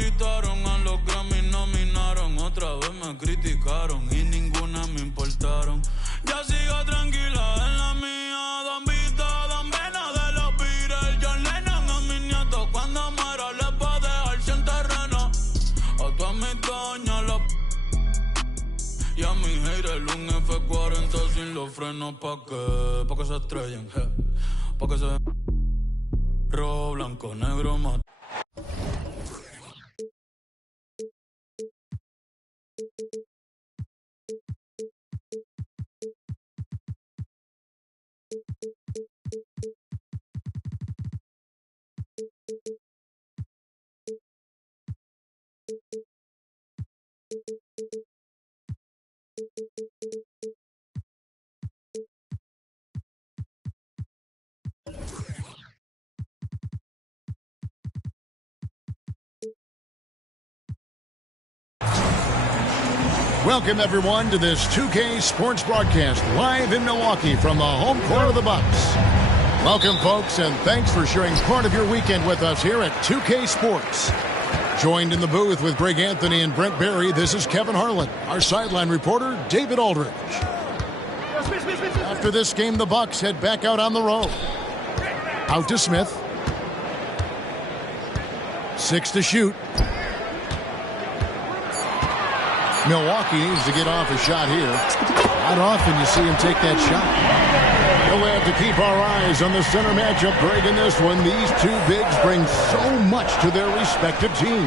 citaron, a los Grammy nominaron. Otra vez me criticaron y ninguna me importaron. Ya sigo tranquila en la mía. Don Vito, Don Vena de los Beatles. John Lennon a mis nietos. Cuando muera les va a dejar sin terreno. A todas mis doñas la... Y a mi haters un F40 sin los frenos. ¿Pa' qué? Pa' que se estrellen, pa' que se... Rojo, blanco, negro, mat. Welcome, everyone, to this 2K Sports broadcast live in Milwaukee from the home court of the Bucks. Welcome, folks, and thanks for sharing part of your weekend with us here at 2K Sports. Joined in the booth with Greg Anthony and Brent Barry, this is Kevin Harlan. Our sideline reporter, David Aldridge. After this game, the Bucks head back out on the road. Out to Smith. 6 to shoot. Milwaukee needs to get off a shot here. Not often you see him take that shot. We'll have to keep our eyes on the center matchup, Greg, in this one. These two bigs bring so much to their respective teams.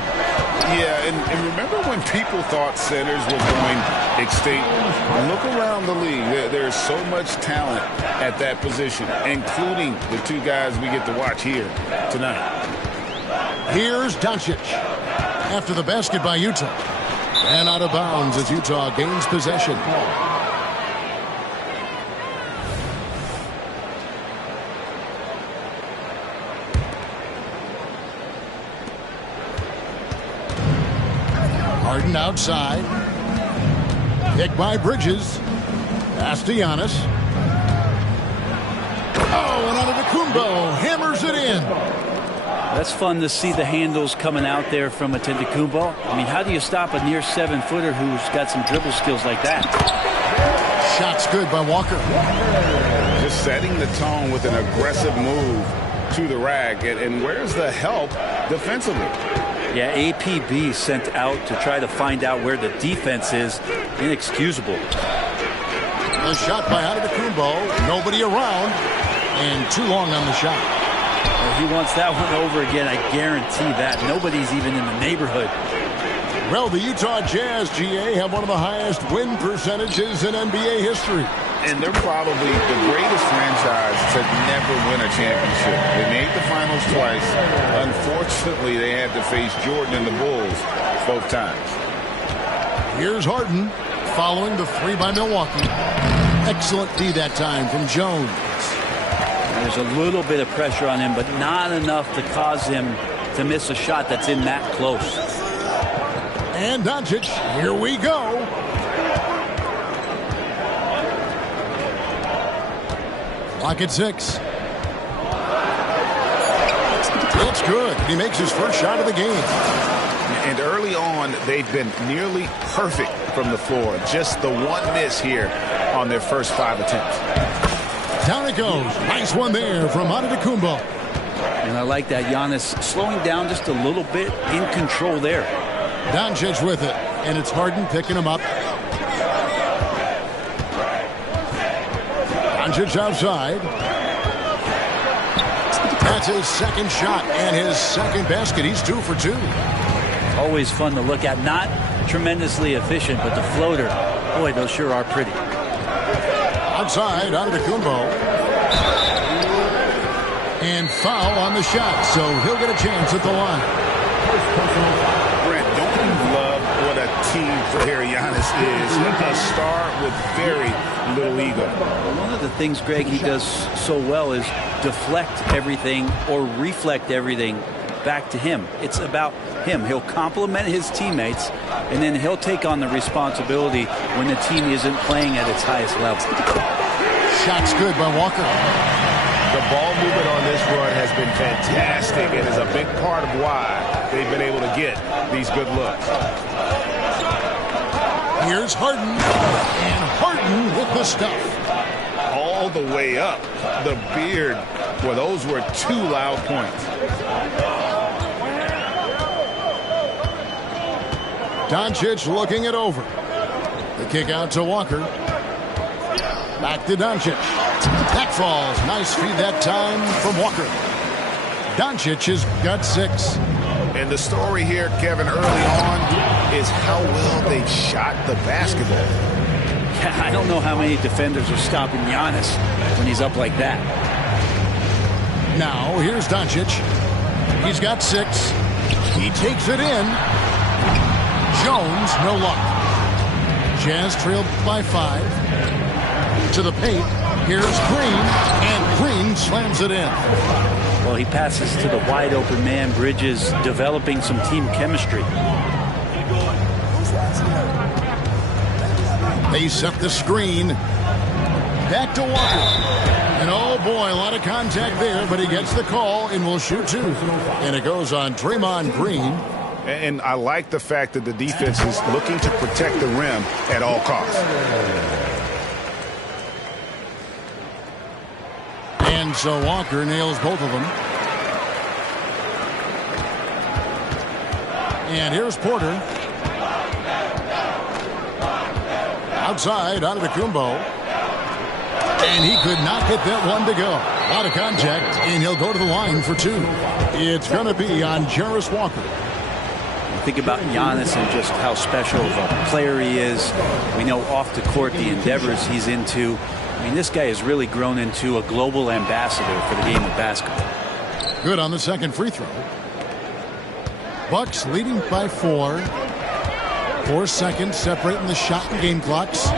Yeah, and remember when people thought centers were going extinct? Look around the league. There's so much talent at that position, including the two guys we get to watch here tonight. Here's Doncic. After the basket by Utah. And out of bounds as Utah gains possession. Harden outside. Picked by Bridges. Pass to Giannis. Oh, and Antetokounmpo hammers it in. That's fun to see the handles coming out there from Antetokounmpo. I mean, how do you stop a near 7-footer who's got some dribble skills like that? Shot's good by Walker. Just setting the tone with an aggressive move to the rack. And where's the help defensively? Yeah, APB sent out to try to find out where the defense is. Inexcusable. A shot by Antetokounmpo. Nobody around. And too long on the shot. He wants that one over again, I guarantee that. Nobody's even in the neighborhood. Well, the Utah Jazz, GA, have one of the highest win percentages in NBA history. And they're probably the greatest franchise to never win a championship. They made the finals twice. Unfortunately, they had to face Jordan and the Bulls both times. Here's Harden following the three by Milwaukee. Excellent D that time from Jones. There's a little bit of pressure on him, but not enough to cause him to miss a shot that's in that close. And Doncic, here we go. Clock at 6. It's good. He makes his first shot of the game. And early on, they've been nearly perfect from the floor. Just the one miss here on their first 5 attempts. Down it goes. Nice one there from Antetokounmpo. And I like that. Giannis slowing down just a little bit, in control there. Doncic with it. And it's Harden picking him up. Doncic outside. That's his second shot and his second basket. He's 2 for 2. Always fun to look at. Not tremendously efficient, but the floater, boy, those sure are pretty. Outside, Antetokounmpo. And foul on the shot, so he'll get a chance at the line. Brent, don't you love what a team player Giannis is? A star with very little ego. One of the things, Greg, he does so well is deflect everything or reflect everything back to him. It's about him. He'll compliment his teammates, and then he'll take on the responsibility when the team isn't playing at its highest level. Shot's good by Walker. The ball movement on this run has been fantastic and is a big part of why they've been able to get these good looks. Here's Harden, and Harden with the stuff. All the way up. The beard. Well, those were 2 loud points. Doncic looking it over. The kick out to Walker. Back to Doncic. That falls. Nice feed that time from Walker. Doncic has got 6. And the story here, Kevin, early on is how well they've shot the basketball. I don't know how many defenders are stopping Giannis when he's up like that. Now, here's Doncic. He's got 6. He takes it in. Jones, no luck. Jazz trailed by 5. To the paint. Here's Green, and Green slams it in. Well, he passes to the wide-open man. Bridges developing some team chemistry. They set the screen. Back to Walker. And oh boy, a lot of contact there, but he gets the call and will shoot 2. And it goes on Draymond Green. And I like the fact that the defense is looking to protect the rim at all costs. And so Walker nails both of them. And here's Porter. Outside, Antetokounmpo. And he could not get that one to go. A lot of contact, and he'll go to the line for 2. It's going to be on Jarris Walker. Think about Giannis and just how special of a player he is. We know off the court the endeavors he's into. I mean, this guy has really grown into a global ambassador for the game of basketball. Good on the second free throw. Bucks leading by 4. 4 seconds separating the shot and game clocks.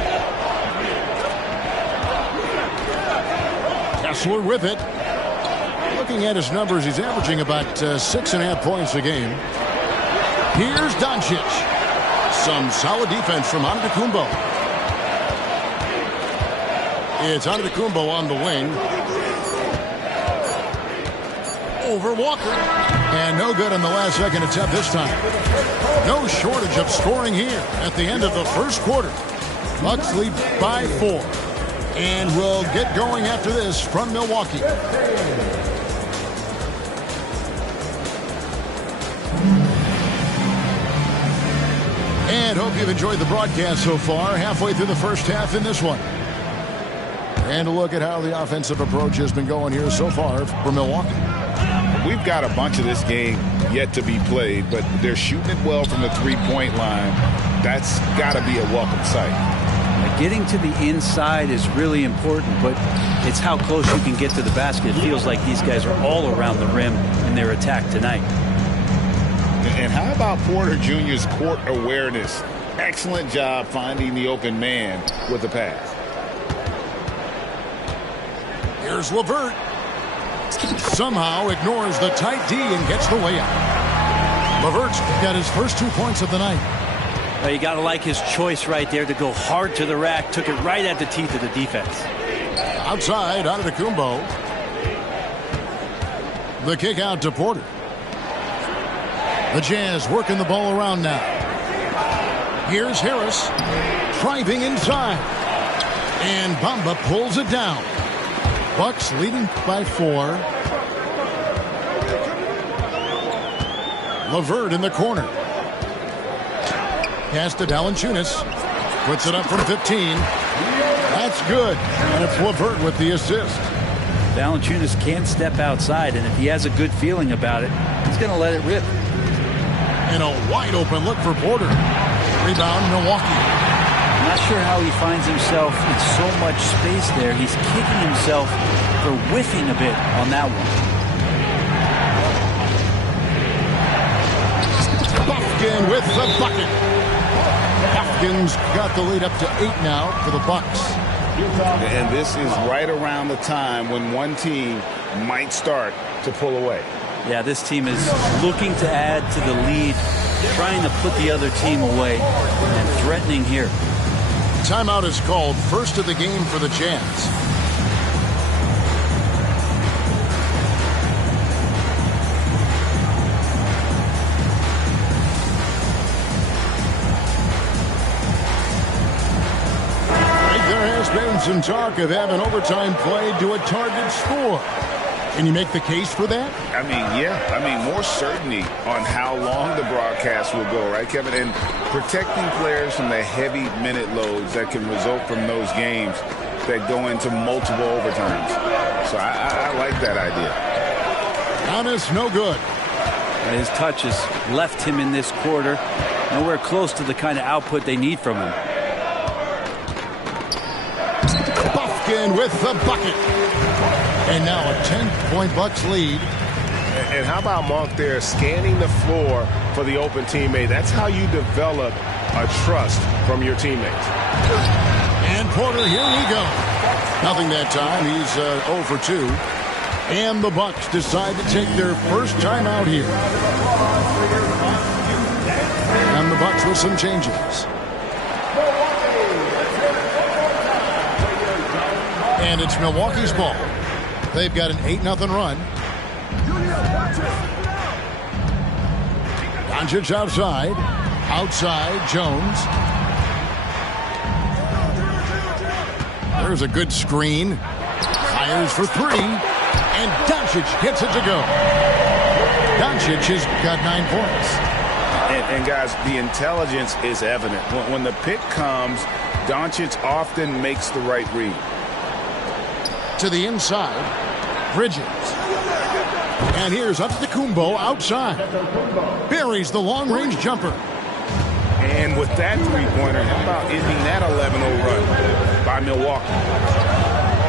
Kessler with it. Looking at his numbers, he's averaging about 6.5 points a game. Here's Doncic. Some solid defense from Antetokounmpo. It's Antetokounmpo on the wing. Over Walker. And no good on the last second attempt this time. No shortage of scoring here at the end of the first quarter. Bucks lead by 4. And we'll get going after this from Milwaukee. And hope you've enjoyed the broadcast so far. Halfway through the first half in this one. And a look at how the offensive approach has been going here so far for Milwaukee. We've got a bunch of this game yet to be played, but they're shooting it well from the three-point line. That's got to be a welcome sight. Getting to the inside is really important, but it's how close you can get to the basket. It feels like these guys are all around the rim in their attack tonight. And how about Porter Jr.'s court awareness? Excellent job finding the open man with the pass. Here's LeVert. Somehow ignores the tight D and gets the way out. LeVert's got his first 2 points of the night. Well, you got to like his choice right there to go hard to the rack. Took it right at the teeth of the defense. Outside, Antetokounmpo. The kick out to Porter. The Jazz working the ball around now. Here's Harris. Driving inside. And Bamba pulls it down. Bucks leading by 4. LeVert in the corner. Pass to Valanciunas. Puts it up from 15. That's good. And it's LeVert with the assist. Valanciunas can't step outside, and if he has a good feeling about it, he's going to let it rip. And a wide open look for Porter. Rebound, Milwaukee. I'm not sure how he finds himself in so much space there. He's kicking himself for whiffing a bit on that one. Bufkin with the bucket. Bufkin's got the lead up to 8 now for the Bucks. And this is right around the time when one team might start to pull away. Yeah, this team is looking to add to the lead, trying to put the other team away, and threatening here. Timeout is called, first of the game for the Jazz. some talk of having overtime played to a target score. Can you make the case for that? I mean, yeah. I mean, more certainty on how long the broadcast will go, right, Kevin? And protecting players from the heavy minute loads that can result from those games that go into multiple overtimes. So I like that idea. Giannis, no good. His touch has left him in this quarter. Nowhere close to the kind of output they need from him. Bufkin with the bucket. And now a 10-point Bucks lead. And how about Monk there scanning the floor for the open teammate? That's how you develop a trust from your teammates. And Porter, here we go. Nothing that time. He's 0 for 2. And the Bucks decide to take their first time out here. And the Bucks with some changes. And it's Milwaukee's ball. They've got an 8-0 run. Doncic outside. Outside, Jones. There's a good screen. Fires for 3. And Doncic gets it to go. Doncic has got 9 points. And guys, the intelligence is evident. When the pick comes, Doncic often makes the right read. To the inside, Bridges. And here's Antetokounmpo outside. Buries the long-range jumper. And with that three-pointer, how about ending that 11-0 run by Milwaukee?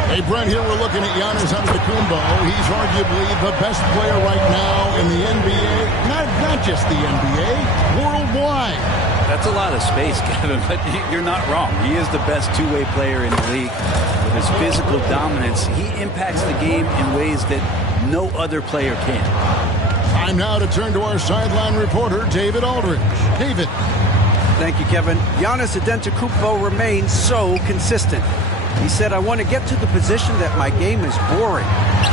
Hey, Brent, here we're looking at Giannis Antetokounmpo. He's arguably the best player right now in the NBA. Not just the NBA, worldwide. That's a lot of space, Kevin, but you're not wrong. He is the best two-way player in the league. With his physical dominance, he impacts the game in ways that no other player can. Time now to turn to our sideline reporter, David Aldridge. David. Thank you, Kevin. Giannis Antetokounmpo remains so consistent. He said, I want to get to the position that my game is boring.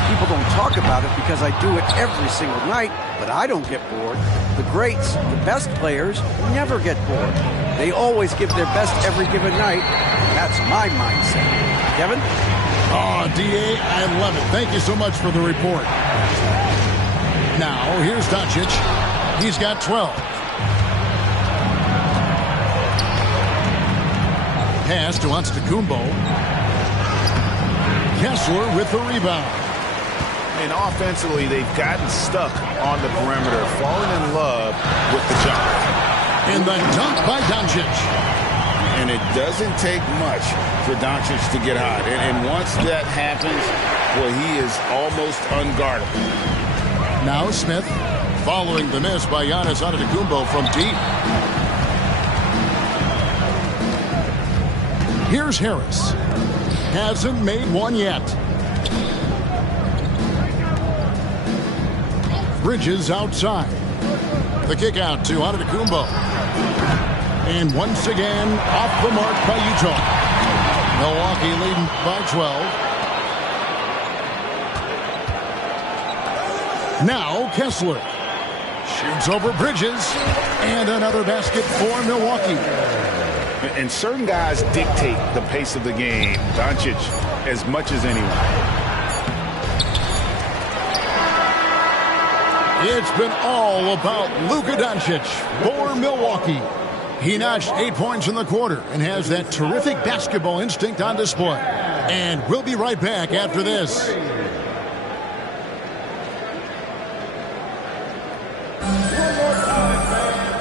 People don't talk about it because I do it every single night, but I don't get bored. The greats, the best players, never get bored. They always give their best every given night. That's my mindset. Kevin? Oh, D.A., I love it. Thank you so much for the report. Now, here's Doncic. He's got 12. Pass to Antetokounmpo. Kessler with the rebound. And offensively, they've gotten stuck on the perimeter, falling in love with the jump. And the dunk by Doncic. And it doesn't take much for Doncic to get hot. And once that happens, well, he is almost unguardable. Now Smith following the miss by Giannis Antetokounmpo from deep. Here's Harris. Hasn't made one yet. Bridges outside. The kick out to Antetokounmpo. And once again, off the mark by Utah. Milwaukee leading by 12. Now Kessler. Shoots over Bridges. And another basket for Milwaukee. And certain guys dictate the pace of the game. Doncic as much as anyone. It's been all about Luka Doncic for Milwaukee. He notched 8 points in the quarter and has that terrific basketball instinct on display. And we'll be right back after this.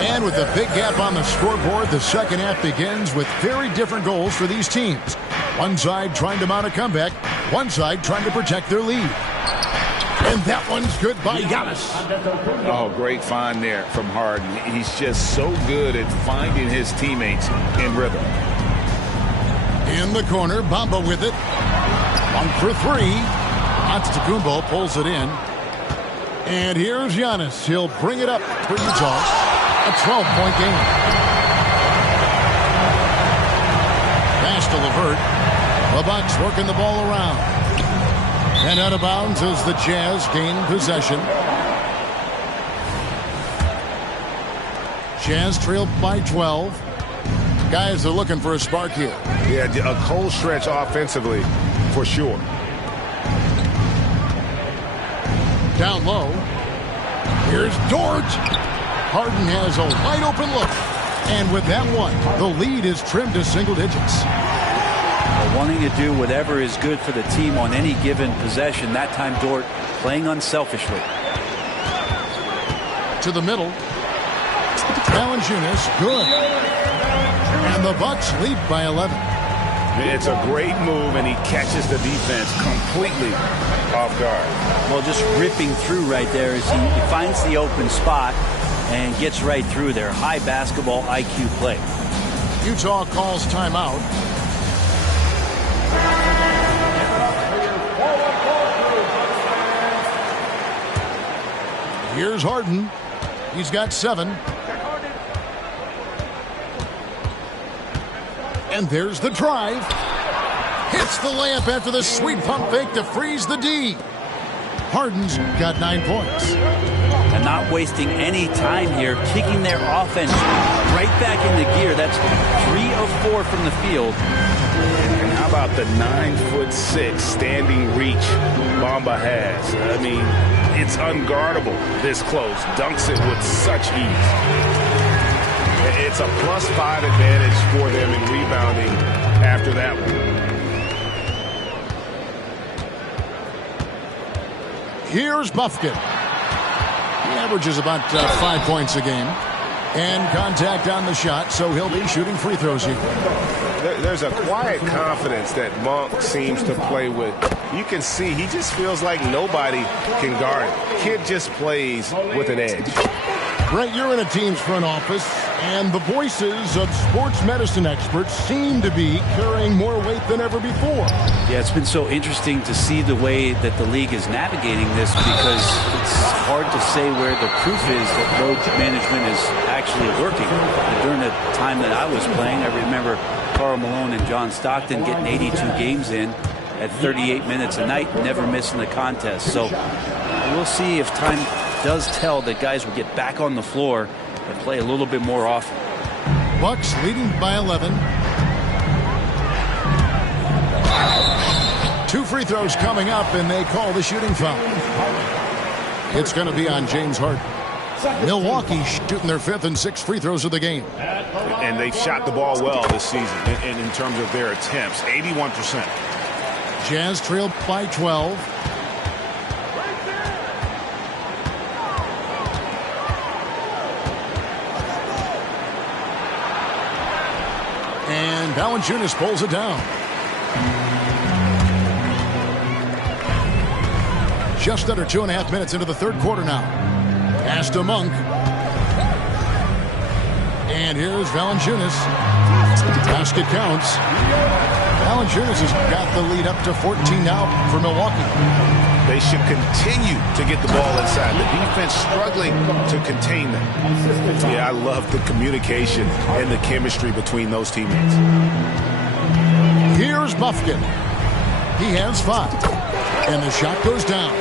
And with a big gap on the scoreboard, the second half begins with very different goals for these teams. One side trying to mount a comeback, one side trying to protect their lead. And that one's good by Giannis. Oh, great find there from Harden. He's just so good at finding his teammates in rhythm. In the corner, Bamba with it. 1 for 3. Antetokounmpo pulls it in. And here's Giannis. He'll bring it up for Utah. A 12-point game. Pass to LeVert. The Bucks working the ball around. And out of bounds as the Jazz gain possession. Jazz trailed by 12. Guys are looking for a spark here. Yeah, a cold stretch offensively, for sure. Down low. Here's Dort. Harden has a wide open look. And with that one, the lead is trimmed to single digits. Wanting to do whatever is good for the team on any given possession. That time Dort playing unselfishly. To the middle. Valanciunas, good. And the Bucks lead by 11. It's a great move, and he catches the defense completely off guard. Well, just ripping through right there as he finds the open spot and gets right through there. High basketball IQ play. Utah calls timeout. Here's Harden. He's got 7. And there's the drive. Hits the layup after the sweet pump fake to freeze the D. Harden's got 9 points. And not wasting any time here, kicking their offense right back into gear. That's 3 of 4 from the field. And how about the 9'6" standing reach Bamba has? I mean, it's unguardable this close. Dunks it with such ease. It's a +5 advantage for them in rebounding after that one. Here's Bufkin. He averages about 5 points a game. And contact on the shot, so he'll be shooting free throws here. There's a quiet confidence that Monk seems to play with. You can see he just feels like nobody can guard him. Kid just plays with an edge. Brett, you're in a team's front office, and the voices of sports medicine experts seem to be carrying more weight than ever before. Yeah, it's been so interesting to see the way that the league is navigating this, because it's hard to say where the proof is that load management is actually working. During the time that I was playing, I remember Karl Malone and John Stockton getting 82 games in at 38 minutes a night, never missing the contest. So we'll see if time does tell that guys will get back on the floor and play a little bit more often. Bucks leading by 11. 2 free throws coming up, and they call the shooting foul. It's going to be on James Harden. Milwaukee shooting their 5th and 6th free throws of the game. And they've shot the ball well this season in terms of their attempts, 81%. Jazz trailed by 12. And Valanciunas pulls it down. Just under 2.5 minutes into the third quarter now. Pass to Monk. And here's Valanciunas. Basket counts. Valanciunas has got the lead up to 14 now for Milwaukee. They should continue to get the ball inside. The defense struggling to contain them. Yeah, I love the communication and the chemistry between those teammates. Here's Bufkin. He has 5. And the shot goes down.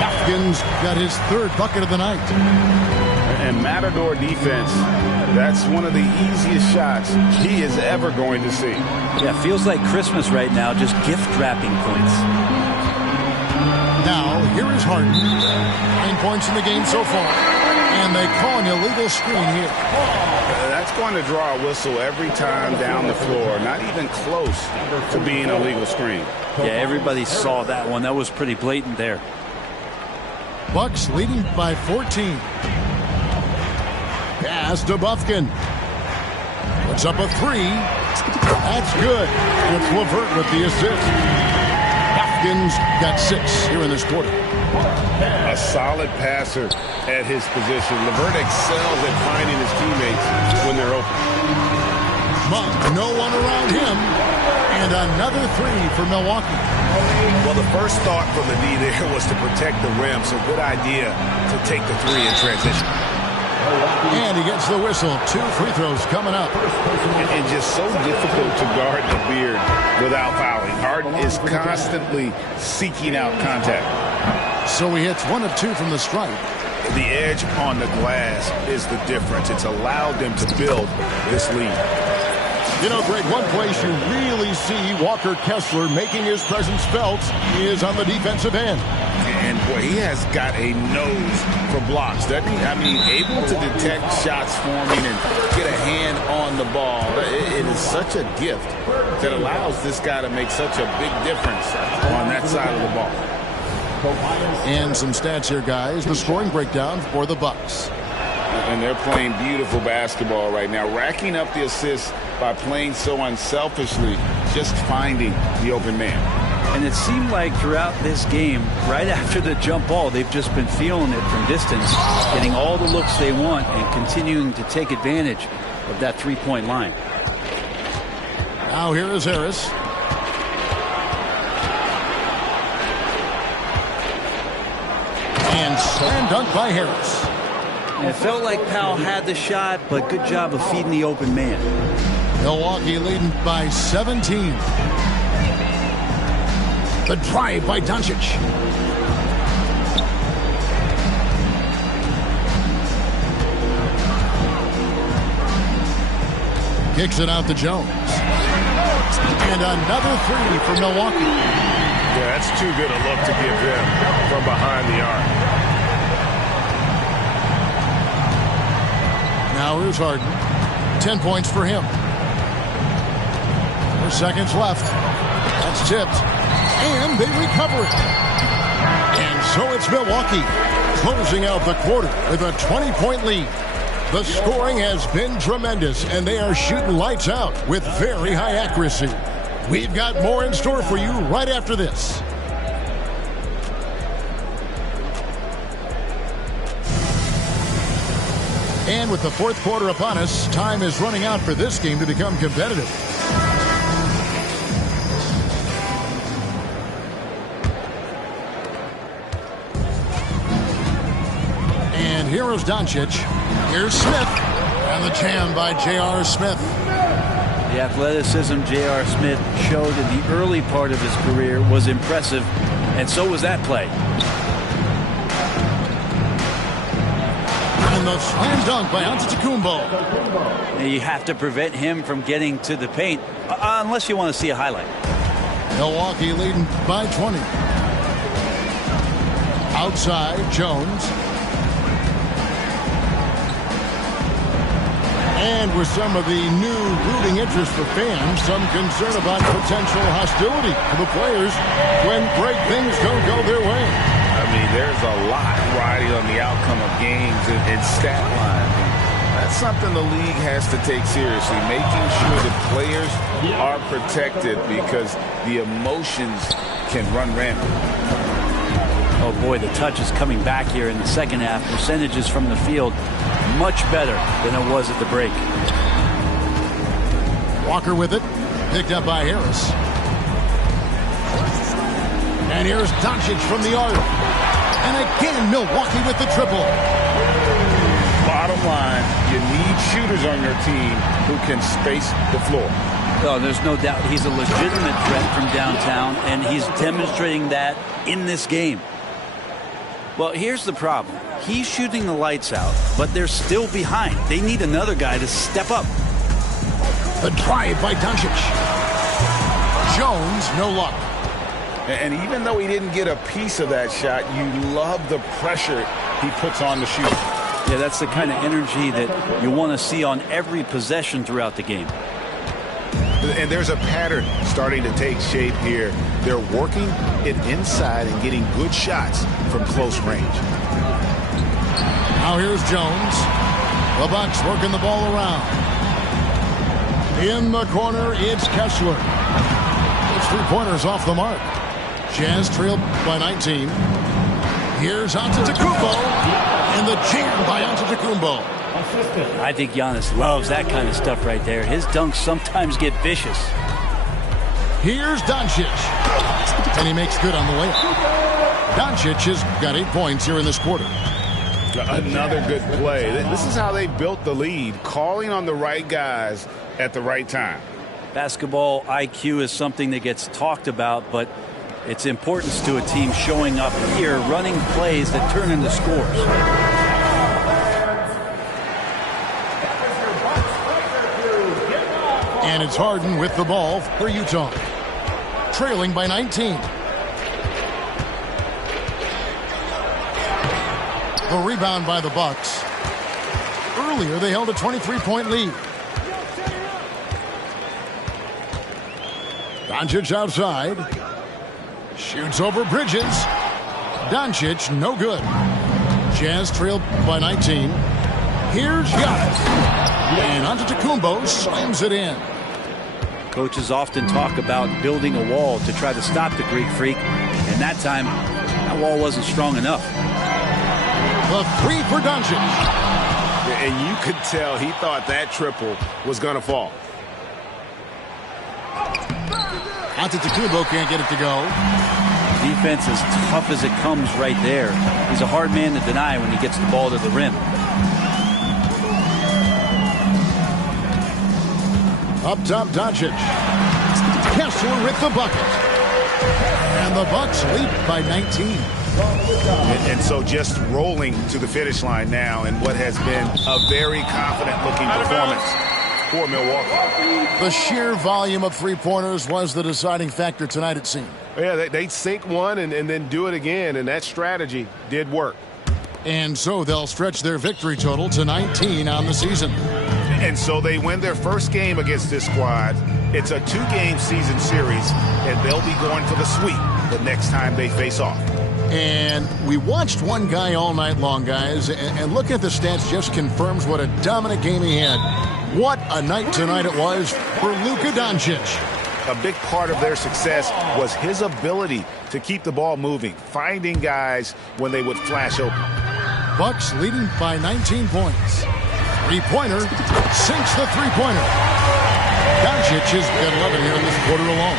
Bufkin's got his 3rd bucket of the night. And Matador defense, that's one of the easiest shots he is ever going to see. Yeah, feels like Christmas right now, just gift wrapping points. Now, here is Harden. 9 points in the game so far. And they call an illegal screen here. That's going to draw a whistle every time down the floor. Not even close to being a legal screen. Yeah, everybody saw that one. That was pretty blatant there. Bucks leading by 14. Pass to Bufkin. Puts up a 3. That's good. And it's LeVert with the assist. Bufkin's got 6 here in this quarter. A solid passer at his position. LeVert excels at finding his teammates when they're open. Monk, no one around him. And another 3 for Milwaukee. Well, the first thought from the D there was to protect the rim, so good idea to take the 3 in transition. And he gets the whistle. 2 free throws coming up. And just so difficult to guard the beard without fouling. Harden is constantly seeking out contact. So he hits 1 of 2 from the stripe. The edge on the glass is the difference. It's allowed them to build this lead. You know, Greg, one place you really see Walker Kessler making his presence felt is on the defensive end. And, boy, he has got a nose for blocks, doesn't he? I mean, able to detect shots forming and get a hand on the ball. It is such a gift that allows this guy to make such a big difference on that side of the ball. And some stats here, guys. The scoring breakdown for the Bucks. And they're playing beautiful basketball right now, racking up the assists by playing so unselfishly, just finding the open man. And it seemed like throughout this game, right after the jump ball, they've just been feeling it from distance, getting all the looks they want and continuing to take advantage of that three-point line. Now here is Harris. And slam dunk by Harris. And it felt like Powell had the shot, but good job of feeding the open man. Milwaukee leading by 17. The drive by Doncic. Kicks it out to Jones. And another three for Milwaukee. Yeah, that's too good a look to give them from behind the arc. Now here's Harden. 10 points for him. 4 seconds left. That's tipped. And they recover it. And so it's Milwaukee closing out the quarter with a 20-point lead. The scoring has been tremendous, and they are shooting lights out with very high accuracy. We've got more in store for you right after this. And with the fourth quarter upon us, time is running out for this game to become competitive. And here is Doncic. Here's Smith. And the jam by J.R. Smith. The athleticism J.R. Smith showed in the early part of his career was impressive, and so was that play. And the slam dunk by Antetokounmpo. You have to prevent him from getting to the paint, unless you want to see a highlight. Milwaukee leading by 20. Outside, Jones. And with some of the new rooting interest for fans, some concern about potential hostility to the players when great things don't go their way. I mean, there's a lot riding on the outcome of games and stat lines. That's something the league has to take seriously, making sure the players are protected because the emotions can run rampant. Oh boy, the touch is coming back here in the second half. Percentages from the field much better than it was at the break. Walker with it, picked up by Harris. And here's Doncic from the arc. And again, Milwaukee with the triple. Bottom line, you need shooters on your team who can space the floor. Oh, there's no doubt he's a legitimate threat from downtown, and he's demonstrating that in this game. Well, here's the problem. He's shooting the lights out, but they're still behind. They need another guy to step up. The drive by Doncic. Jones, no luck. And even though he didn't get a piece of that shot, you love the pressure he puts on the shooter. Yeah, that's the kind of energy that you want to see on every possession throughout the game. And there's a pattern starting to take shape here. They're working it inside and getting good shots from close range. Now here's Jones. The Bucks working the ball around. In the corner, it's Kessler. It's 3-pointers off the mark. Jazz trailed by 19. Here's Antetokounmpo. And the jam by Antetokounmpo. I think Giannis loves that kind of stuff right there. His dunks sometimes get vicious. Here's Doncic. And he makes good on the layup. Doncic has got 8 points here in this quarter. Another good play. This is how they built the lead, calling on the right guys at the right time. Basketball IQ is something that gets talked about, but its importance to a team showing up here, running plays that turn into scores. And it's Harden with the ball for Utah. Trailing by 19. The rebound by the Bucks. Earlier, they held a 23-point lead. Doncic outside. Shoots over Bridges. Doncic, no good. Jazz trailed by 19. Here's Giannis. And Antetokounmpo slams it in. Coaches often talk about building a wall to try to stop the Greek Freak. And that time, that wall wasn't strong enough. The three for Doncic. And you could tell he thought that triple was going to fall. Antetokounmpo can't get it to go. Defense as tough as it comes right there. He's a hard man to deny when he gets the ball to the rim. Up top, Doncic. Kessler with the bucket. And the Bucks lead by 19. And so just rolling to the finish line now in what has been a very confident-looking performance for Milwaukee. The sheer volume of three-pointers was the deciding factor tonight, it seemed. Yeah, they sink one and then do it again, and that strategy did work. And so they'll stretch their victory total to 19 on the season. And so they win their first game against this squad. It's a 2-game season series, and they'll be going for the sweep the next time they face off. And we watched one guy all night long, guys, and looking at the stats just confirms what a dominant game he had. What a night tonight it was for Luka Doncic. A big part of their success was his ability to keep the ball moving, finding guys when they would flash open. Bucks leading by 19 points. Three-pointer sinks the three-pointer. Doncic has got 11 here in this quarter alone.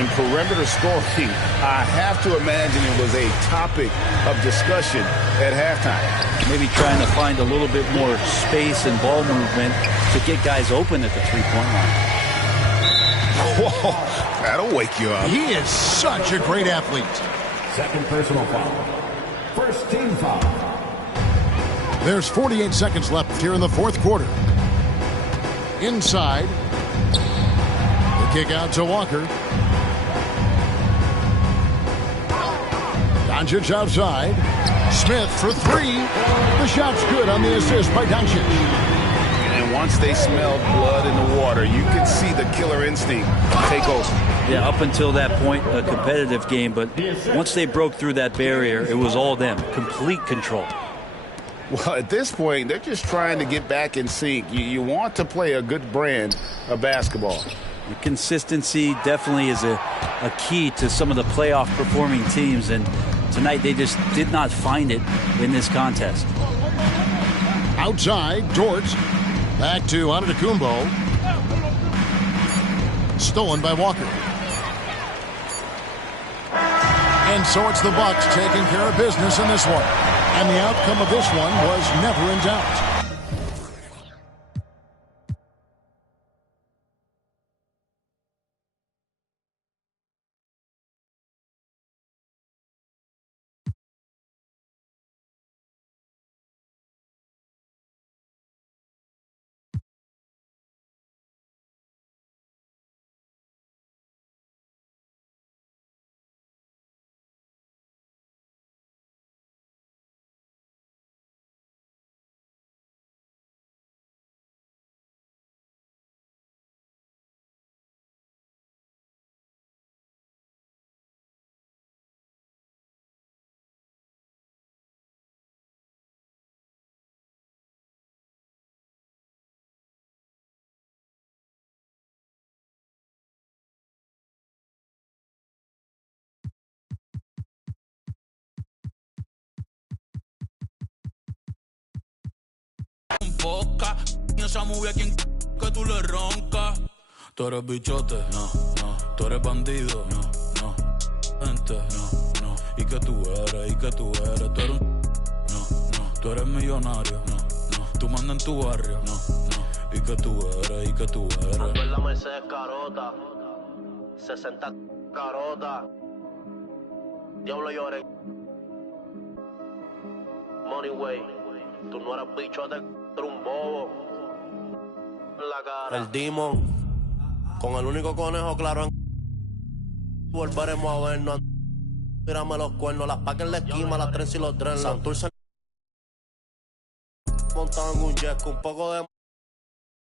In perimeter scoring, I have to imagine it was a topic of discussion at halftime. Maybe trying to find a little bit more space and ball movement to get guys open at the three-point line. Whoa, that'll wake you up. He is such a great athlete. Second personal foul. First team foul. There's 48 seconds left here in the fourth quarter. Inside. The kick out to Walker. Doncic outside. Smith for three. The shot's good on the assist by Doncic. And once they smelled blood in the water, you could see the killer instinct take over. Yeah, up until that point, a competitive game, but once they broke through that barrier, it was all them. Complete control. Well, at this point, they're just trying to get back in sync. You want to play a good brand of basketball. The consistency definitely is a key to some of the playoff performing teams, and tonight they just did not find it in this contest. Outside, Dort. Back to Antetokounmpo. Stolen by Walker. And so it's the Bucks taking care of business in this one. And the outcome of this one was never in doubt. Boca, y esa movie a quien que tú le roncas. Tú eres bichote, no, no. Tú eres bandido, no, no. Gente, no, no. ¿Y qué tú eres? ¿Y qué tú eres? Tú eres un... No, no. Tú eres millonario, no, no. Tú mandas en tu barrio, no, no. ¿Y qué tú eres? ¿Y qué tú eres? Ando en la Mercedes carota, 60 carota. Diablo llore. Money way. Tú no eres bichote, tú eres un bobo. la cara. El Demon, con el único conejo claro en... Volveremos a vernos. Tírame los cuernos, las pacas en la esquina, las trenzas y los dreadlocks. Santurce montado en un jet con un poco de...